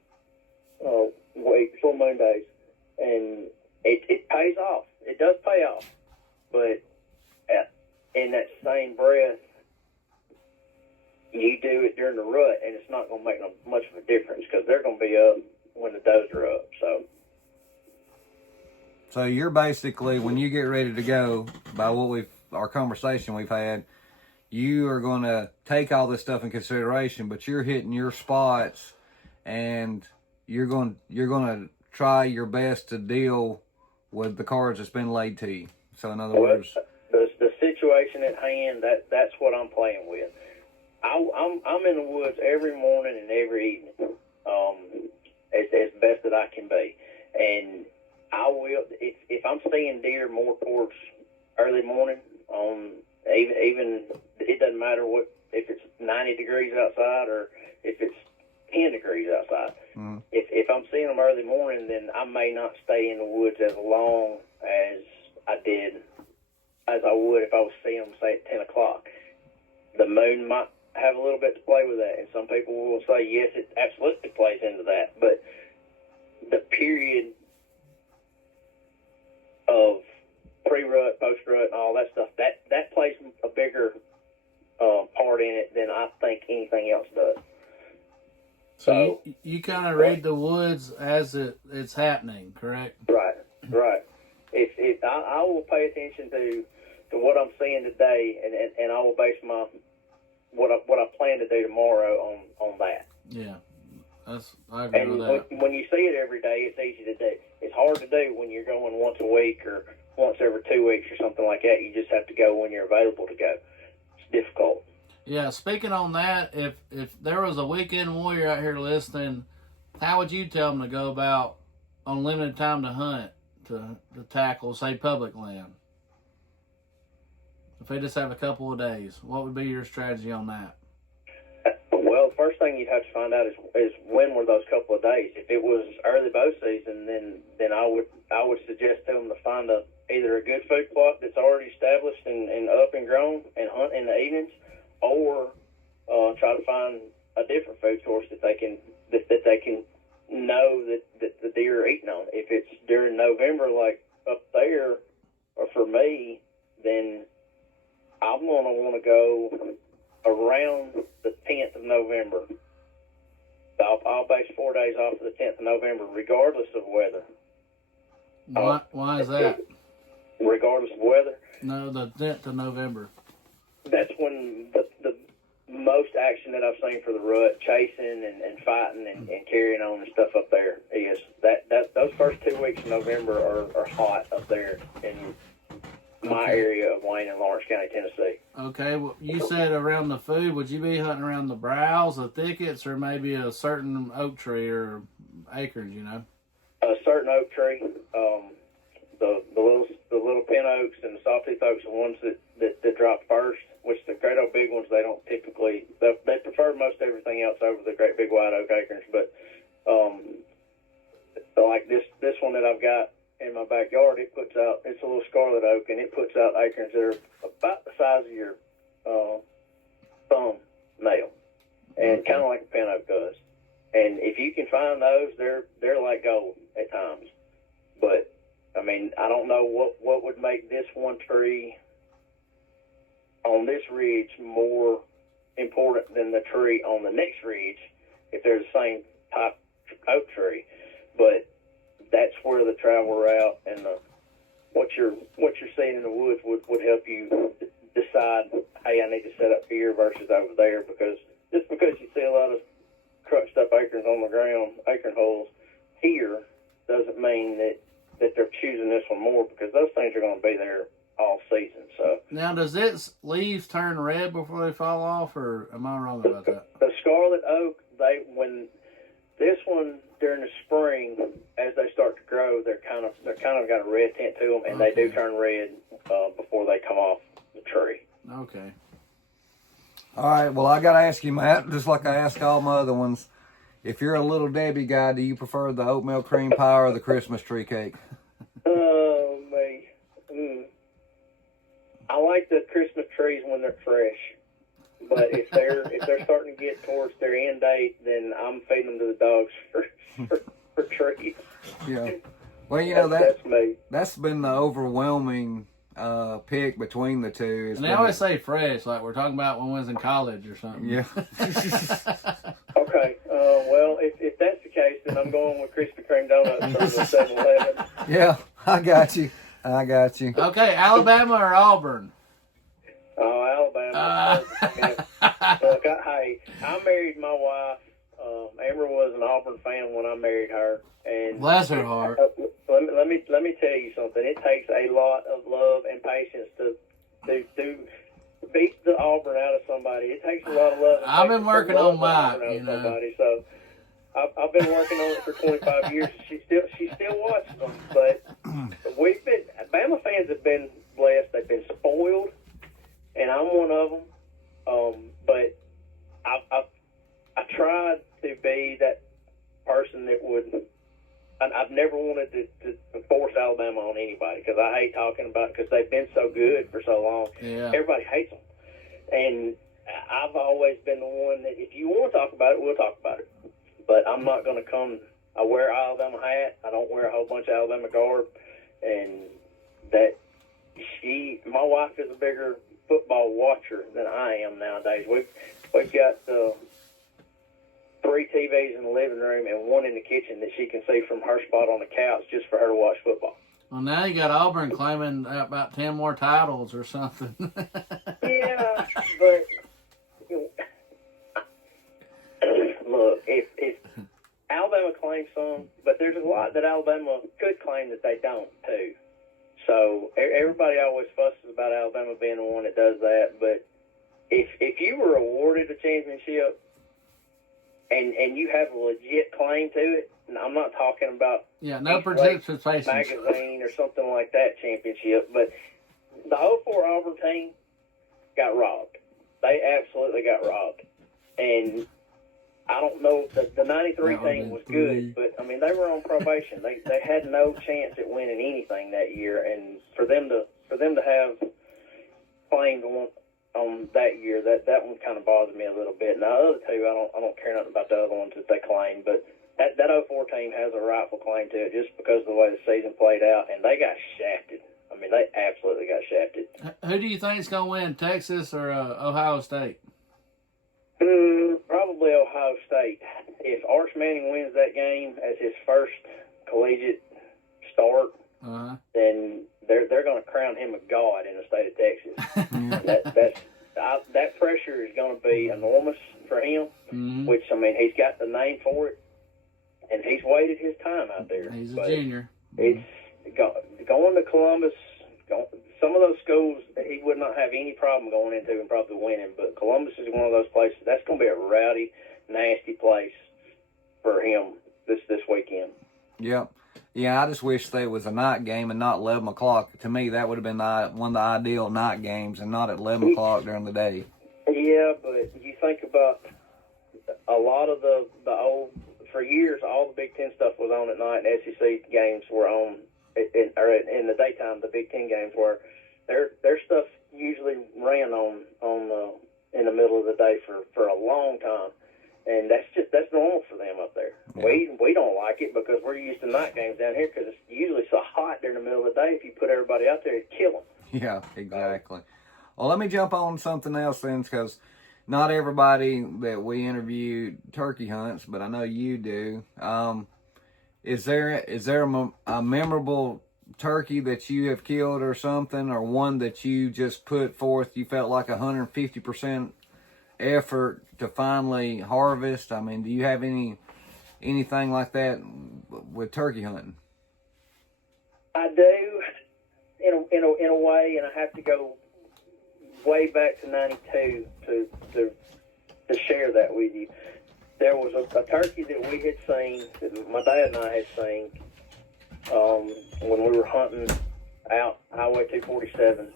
days, and it pays off. It does pay off, but in that same breath, you do it during the rut, and it's not going to make much of a difference because they're going to be up when the does are up. So you're basically, when you get ready to go, by our conversation we've had, you are going to take all this stuff in consideration, but you're hitting your spots, and you're going to try your best to deal with the cards that's been laid to you. So in other words, the situation at hand, that's what I'm playing with. I'm in the woods every morning and every evening, as best that I can be, and I will. If I'm seeing deer more towards early morning, even it doesn't matter if it's 90 degrees outside or if it's 10 degrees outside. Mm-hmm. If I'm seeing them early morning, then I may not stay in the woods as long as I would if I was seeing them, say, at 10 o'clock. The moon might have a little bit to play with that, and some people will say, yes, it absolutely plays into that. But the period of pre-rut, post-rut, and all that stuff, that plays a bigger part in it than I think anything else does. So you kind of read the woods as it's happening, correct? Right. I will pay attention to what I'm seeing today, and I will base what I plan to do tomorrow on that. Yeah, I agree with that. When you see it every day, it's easy to do. It's hard to do when you're going once a week or once every 2 weeks or something like that. You just have to go when you're available to go. It's difficult. Yeah, speaking on that, if there was a weekend warrior out here listening, how would you tell them to go about on limited time to hunt, to tackle, say, public land? If they just have a couple of days, what would be your strategy on that? Well, the first thing you'd have to find out is when were those couple of days. If it was early bow season, then I would suggest to them to find either a good food plot that's already established and up and grown and hunt in the evenings, or try to find a different food source that they can know that the deer are eating on. If it's during November, like up there, or for me, then I'm going to want to go around the 10th of November. I'll base 4 days off of the 10th of November, regardless of weather. Why is that? Regardless of weather? No, the 10th of November. That's when the most action that I've seen for the rut, chasing and fighting and carrying on and stuff up there, is that those first 2 weeks of November are hot up there, and my Okay. area of Wayne and Lawrence County, Tennessee. Okay, well, you said around the food. Would you be hunting around the browse, the thickets, or maybe a certain oak tree or acres? You know. A certain oak tree, the little pin oaks and the sawtooth oaks are ones that drop first. Which the great old big ones, they don't typically. They prefer most everything else over the great big white oak acorns. But like this one that I've got in my backyard, it puts out. It's a little scarlet oak, and it puts out acorns that are about the size of your thumbnail, and kind of like a pin oak does. And if you can find those, they're like gold at times. But I mean, I don't know what would make this one tree on this ridge more important than the tree on the next ridge if they're the same type oak tree. But that's where the travel route and what you're seeing in the woods would help you decide, hey, I need to set up here versus over there, because just because you see a lot of crunched up acorns on the ground, acorn holes here, doesn't mean that they're choosing this one more, because those things are going to be there all season. So Now, does its leaves turn red before they fall off, or am I wrong about that? the scarlet oak, when this one during the spring, as they start to grow, they're kind of got a red tint to them, and they do turn red before they come off the tree. Okay. All right, well, I got to ask you, Matt, just like I ask all my other ones, if you're a Little Debbie guy, do you prefer the oatmeal cream pie or the Christmas tree cake? Oh, me. I like the Christmas trees when they're fresh, but if they're starting to get towards their end date, then I'm feeding them to the dogs for trees. Yeah. Well, you know, that's me. That's been the overwhelming pick between the two. And they always say fresh, like we're talking about when we was in college or something. Yeah. Okay. Well, if that's the case, then I'm going with Krispy Kreme donuts from the 7-Eleven. Yeah, I got you. Okay, Alabama or Auburn? Oh, Alabama. Look, I married my wife. Amber was an Auburn fan when I married her, and Bless her heart. Let me tell you something. It takes a lot of love and patience to beat the Auburn out of somebody. It takes a lot of love. I've been working on mine, you know. Somebody. So I've been working on it for 25 years. She still watches them, but Bama fans have been blessed. They've been spoiled, and I'm one of them. But I tried to be that person that would. I've never wanted to force Alabama on anybody, because I hate talking about it, because they've been so good for so long. Yeah. Everybody hates them. And I've always been the one that, if you want to talk about it, we'll talk about it. But I'm not going to come. I wear an Alabama hat. I don't wear a whole bunch of Alabama garb. And my wife is a bigger football watcher than I am nowadays. We've got 3 TVs in the living room and 1 in the kitchen that she can see from her spot on the couch, just for her to watch football. Well, now you got Auburn claiming about 10 more titles or something. Yeah, but look, if Alabama claims some, but there's a lot that Alabama could claim that they don't too. So everybody always fusses about Alabama being the one that does that. But if you were awarded a championship and you have a legit claim to it, and I'm not talking about no participation magazine or something like that championship, but the 04 Auburn team got robbed. They absolutely got robbed. And I don't know, the 93 team was good, but I mean, they were on probation. They had no chance at winning anything that year, and for them to have claimed on that year, that one kind of bothers me a little bit. Now, the other two, I don't care nothing about the other ones that they claim, but that 04 team has a rightful claim to it, just because of the way the season played out, and they got shafted. I mean, they absolutely got shafted. Who do you think is going to win, Texas or Ohio State? Probably Ohio State. If Arch Manning wins that game as his first collegiate start, then they're going to crown him a god in the state of Texas. That pressure is going to be enormous for him. Which, I mean, he's got the name for it, and he's waited his time out there. He's a junior. It's going to Columbus. some of those schools he would not have any problem going into and probably winning, but Columbus is one of those places that's going to be a rowdy, nasty place for him this weekend. Yep. Yeah, I just wish there was a night game and not 11 o'clock. To me, that would have been one of the ideal night games and not at 11 o'clock during the day. Yeah, but you think about a lot of the old, for years, all the Big Ten stuff was on at night, and SEC games were on, in the daytime, the Big Ten games were. Their stuff usually ran on in the middle of the day for a long time. And that's normal for them up there. Yeah. We don't like it because we're used to night games down here because it's usually so hot during the middle of the day. If you put everybody out there, it'd kill them. Yeah, exactly. Well, let me jump on something else then, because not everybody that we interview turkey hunts, but I know you do. Is there a memorable turkey that you have killed or something, or one that you just put forth, you felt like 150% effort to finally harvest? I mean, do you have anything like that with turkey hunting? I do, in a way, and I have to go way back to '92 to share that with you. There was a turkey that we had seen, that my dad and I had seen, when we were hunting out Highway 247.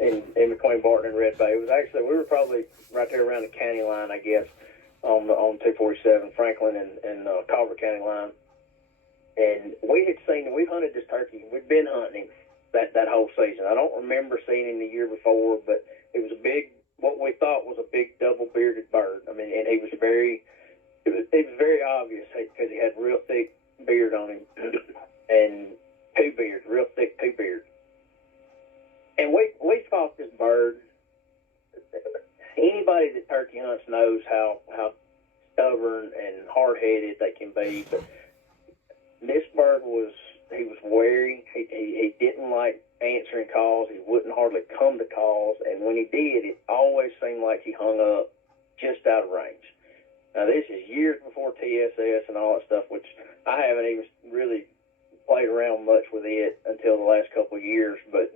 In between Barton and Red Bay. It was actually, we were probably right there around the county line, I guess, on 247, Franklin and Culver County line. And we hunted this turkey. We'd been hunting him that whole season. I don't remember seeing him the year before, but it was a big, what we thought was a big double-bearded bird. I mean, and it was very obvious because he had real thick beard on him and poo beard, real thick poo beard. And we fought this bird. Anybody that turkey hunts knows how stubborn and hard-headed they can be. But this bird was wary. He didn't like answering calls. He wouldn't hardly come to calls. And when he did, it always seemed like he hung up just out of range. Now, this is years before TSS and all that stuff, which I haven't even really played around much with it until the last couple of years. But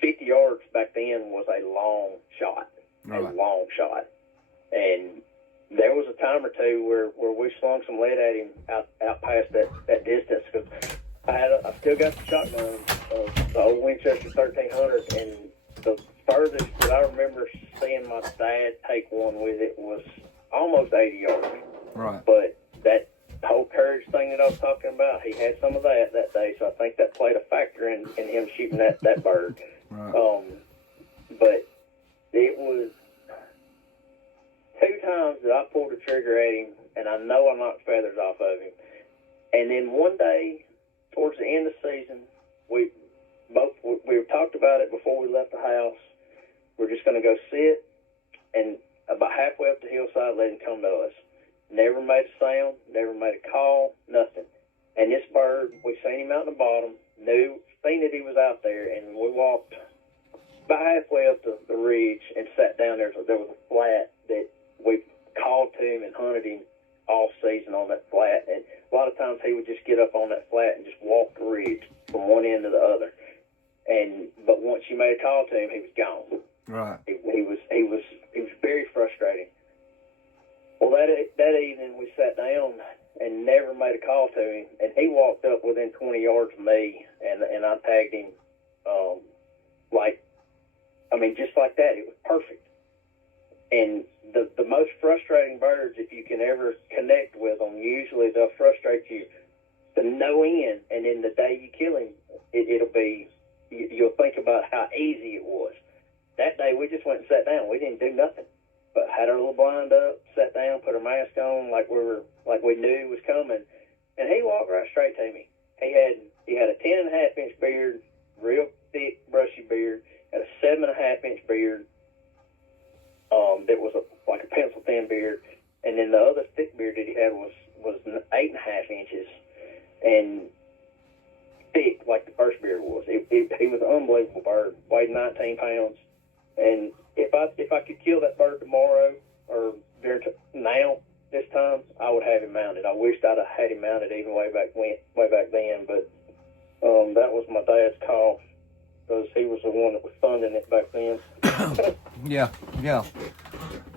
50 yards back then was a long shot, right. A long shot. And there was a time or two where we slung some lead at him out past that distance. Cause I still got the shotgun, the old Winchester 1300, and the furthest that I remember seeing my dad take one with it was almost 80 yards. Right. But that whole courage thing that I was talking about, he had some of that day, so I think that played a factor in him shooting that bird. Right. But it was 2 times that I pulled the trigger at him, and I know I knocked feathers off of him. And then one day, towards the end of the season, we talked about it before we left the house. We're just going to go sit, and about halfway up the hillside, let him come to us. Never made a sound, never made a call, nothing. And this bird, we seen him out in the bottom, seen that he was out there, and we walked about halfway up the ridge and sat down there. So there was a flat that we called to him and hunted him all season on that flat. And a lot of times he would just get up on that flat and just walk the ridge from one end to the other. But once you made a call to him, he was gone. Right. He was very frustrating. Well, that evening we sat down and never made a call to him, and he walked up within 20 yards of me, and I tagged him, just like that. It was perfect. And the most frustrating birds, if you can ever connect with them, usually they'll frustrate you to no end, and then the day you kill him, you'll think about how easy it was. That day we just went and sat down. We didn't do nothing, but had our little blind up, sat down, put our mask on like we knew he was coming, and he walked right straight to me. He had a 10.5-inch beard, real thick, brushy beard, had a 7.5-inch beard, that was like a pencil thin beard, and then the other thick beard that he had was 8.5 inches, and thick like the first beard was. He was an unbelievable bird. Weighed 19 pounds, and if I could kill that bird tomorrow or now this time, I would have him mounted. I wished I'd have had him mounted even way back then, but that was my dad's call because he was the one that was funding it back then. Yeah.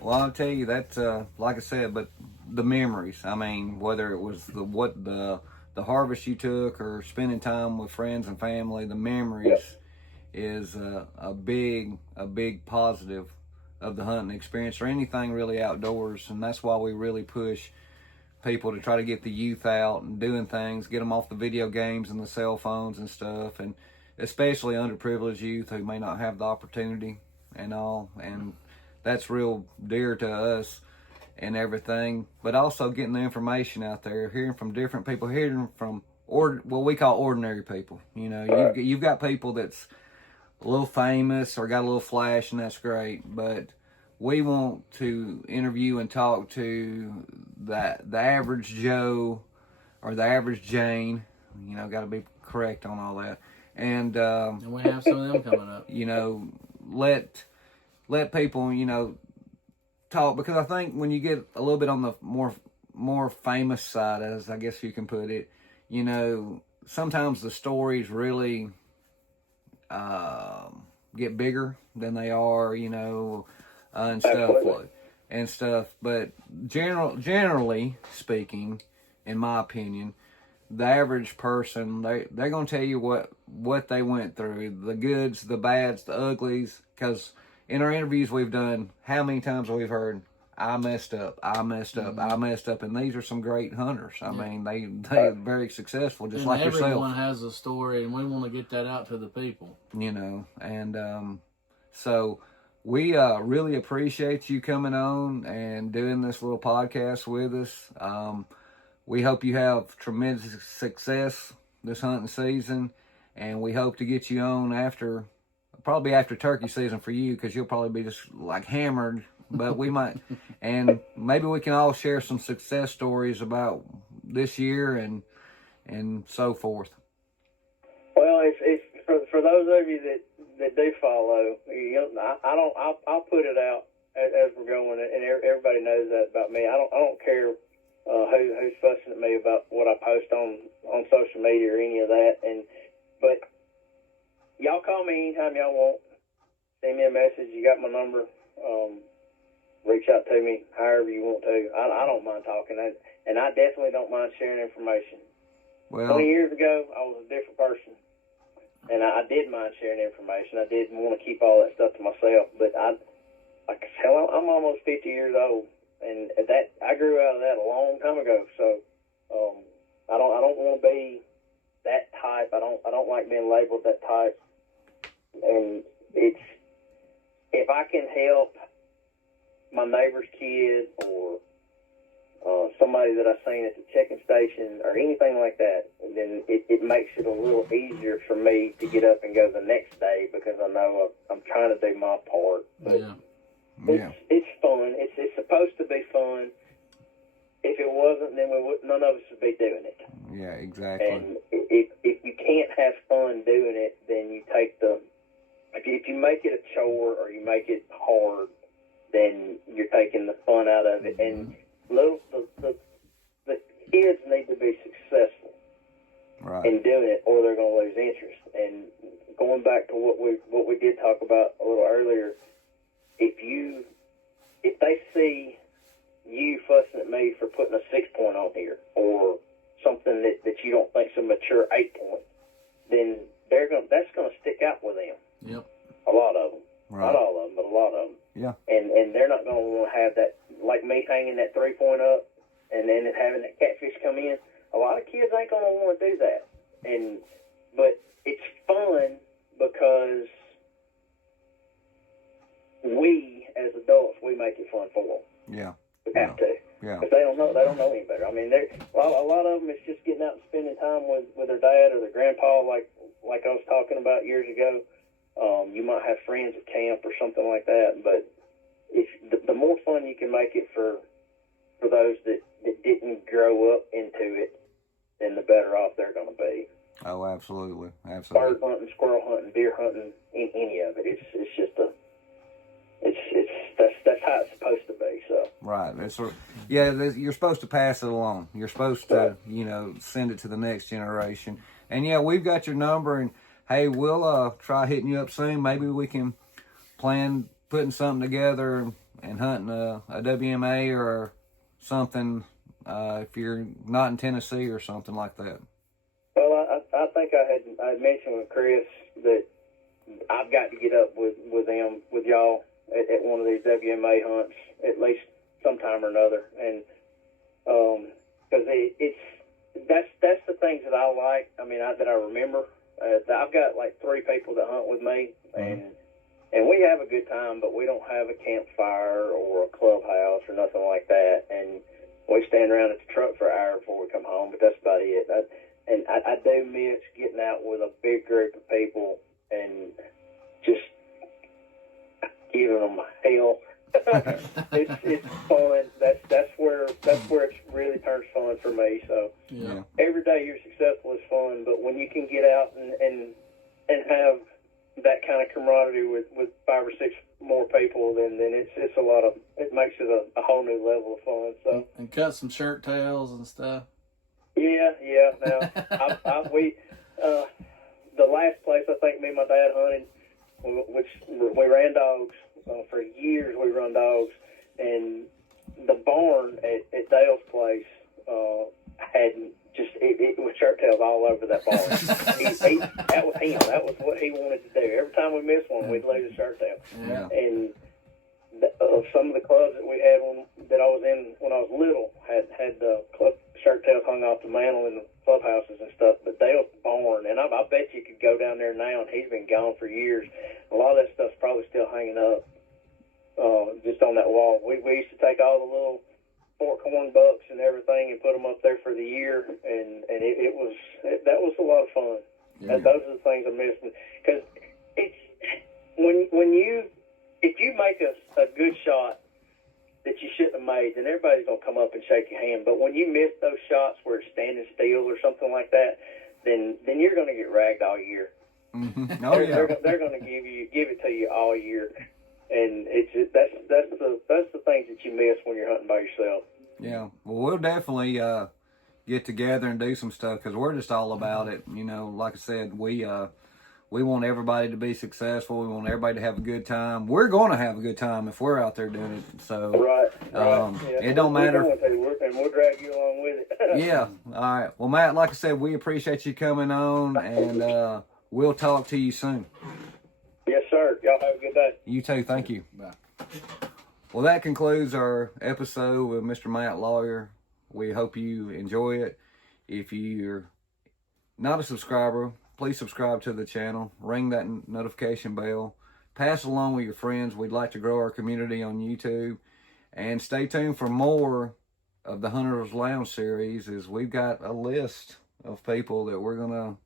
Well, I'll tell you that, like I said, but the memories. I mean, whether it was the harvest you took or spending time with friends and family, the memories is a big positive of the hunting experience or anything really outdoors, and that's why we really push people to try to get the youth out and doing things, get them off the video games and the cell phones and stuff, and especially underprivileged youth who may not have the opportunity and all, and that's real dear to us and everything, but also getting the information out there, hearing from different people, hearing from what we call ordinary people. You know, you've got people that's a little famous or got a little flash, and that's great, but we want to interview and talk to the average Joe or the average Jane. You know, got to be correct on all that, and we have some of them coming up. You know, let people, you know, talk, because I think when you get a little bit on the more famous side, as I guess you can put it, you know, sometimes the stories really get bigger than they are, you know, and stuff. But generally speaking, in my opinion, the average person, they're gonna tell you what they went through, the goods, the bads, the uglies. Because in our interviews we've done, how many times we've heard, I messed up, and these are some great hunters. I mean, they're very successful, just like yourself. Everyone has a story, and we want to get that out to the people. You know, and so we really appreciate you coming on and doing this little podcast with us. We hope you have tremendous success this hunting season, and we hope to get you on probably after turkey season for you, because you'll probably be just like hammered. But we might, and maybe we can all share some success stories about this year and so forth. Well, if for those of you that do follow, you know, I'll put it out as we're going, and everybody knows that about me. I don't care who's fussing at me about what I post on social media or any of that. But y'all call me anytime y'all want. Send me a message. You got my number. Reach out to me however you want to. I don't mind talking, and I definitely don't mind sharing information. Well, 20 years ago, I was a different person, and I did mind sharing information. I didn't want to keep all that stuff to myself, but I'm almost 50 years old, and that I grew out of that a long time ago. So I don't want to be that type. I don't like being labeled that type, and it's if I can help my neighbor's kid or somebody that I've seen at the checking station or anything like that, then it makes it a little easier for me to get up and go the next day, because I know I'm trying to do my part. But it's fun. It's supposed to be fun. If it wasn't, then none of us would be doing it. Yeah, exactly. And if you can't have fun doing it, then you take if you make it a chore or you make it hard, then you're taking the fun out of it. And the kids need to be successful in doing it, or they're going to lose interest. And going back to what we did talk about a little earlier, if they see you fussing at me for putting a 6-point on here, or something that you don't think's a mature 8-point, then that's going to stick out with them. Yep. A lot of them. Right. Not all of them, but a lot of them. Yeah. And they're not going to want to have that, like me hanging that 3-point up and then having that catfish come in. A lot of kids ain't going to want to do that. But it's fun because we, as adults, we make it fun for them. Yeah. We have to. Yeah. Because they don't know any better. I mean, a lot of them, it's just getting out and spending time with their dad or their grandpa, like I was talking about years ago. You might have friends at camp or something like that, but if the more fun you can make it for those that didn't grow up into it, then the better off they're going to be. Oh, absolutely. Bird hunting, squirrel hunting, deer hunting, any of it. It's just that's how it's supposed to be. So right. You're supposed to pass it along. You're supposed to, send it to the next generation. And yeah, we've got your number, and hey, we'll try hitting you up soon. Maybe we can plan putting something together and hunting a WMA or something if you're not in Tennessee or something like that. Well, I think I had mentioned with Chris that I've got to get up with them, with y'all at one of these WMA hunts at least sometime or another, and because that's the things that I like. I mean, that I remember. I've got like 3 people that hunt with me, and we have a good time, but we don't have a campfire or a clubhouse or nothing like that, and we stand around at the truck for an hour before we come home, but that's about it. I do miss getting out with a big group of people and just giving them hell. it's fun. That's where it really turns fun for me. So Yeah. every day you're successful is fun, but when you can get out and have that kind of camaraderie with 5 or 6 more people, then it's a lot of, it makes it a whole new level of fun. So And cut some shirt tails and stuff. yeah. Now we the last place I think me and my dad hunted, which we ran dogs for years. We run dogs, and the barn at Dale's place had just it was shirt tails all over that barn. That was him. That was what he wanted to do. Every time we missed one, we'd lose a shirt tail. Yeah. And some of the clubs that we had that I was in when I was little had the club shirt tails hung off the mantle in the clubhouses and stuff. But Dale's barn, and I bet you could go down there now, and he's been gone for years. A lot of that stuff's probably still hanging up just on that wall. We used to take all the little forkhorn bucks and everything and put them up there for the year, and that was a lot of fun. Yeah. Those are the things I miss, because it's if you make a good shot that you shouldn't have made, then everybody's gonna come up and shake your hand. But when you miss those shots where it's standing still or something like that, then you're gonna get ragged all year. Mm-hmm. Oh yeah. They're gonna give it to you all year. And that's the things that you miss when you're hunting by yourself. Yeah, well, we'll definitely get together and do some stuff, because we're just all about it. You know, like I said, we want everybody to be successful. We want everybody to have a good time. We're going to have a good time if we're out there doing it. So right. Yeah. It don't matter. And we'll drag you along with it. Yeah. All right. Well, Matt, like I said, we appreciate you coming on, and we'll talk to you soon. Yes, sir. Y'all have a good day. You too. Thank you. Bye. Well, that concludes our episode with Mr. Matt Lawler. We hope you enjoy it. If you're not a subscriber, please subscribe to the channel. Ring that notification bell. Pass along with your friends. We'd like to grow our community on YouTube. And stay tuned for more of the Hunter's Lounge series, as we've got a list of people that we're going to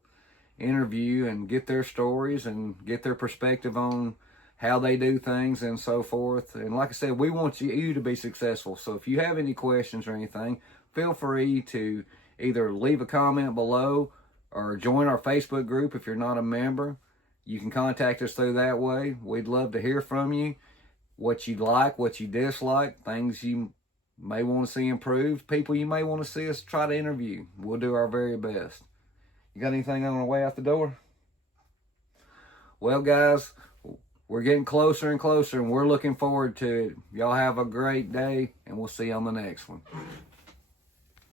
interview and get their stories and get their perspective on how they do things and so forth. And like I said, we want you to be successful. So if you have any questions or anything, feel free to either leave a comment below or join our Facebook group if you're not a member. You can contact us through that way. We'd love to hear from you, what you like, what you dislike, things you may want to see improved, people you may want to see us try to interview. We'll do our very best. You got anything on the way out the door? Well, guys, we're getting closer and closer, and we're looking forward to it. Y'all have a great day, and we'll see you on the next one.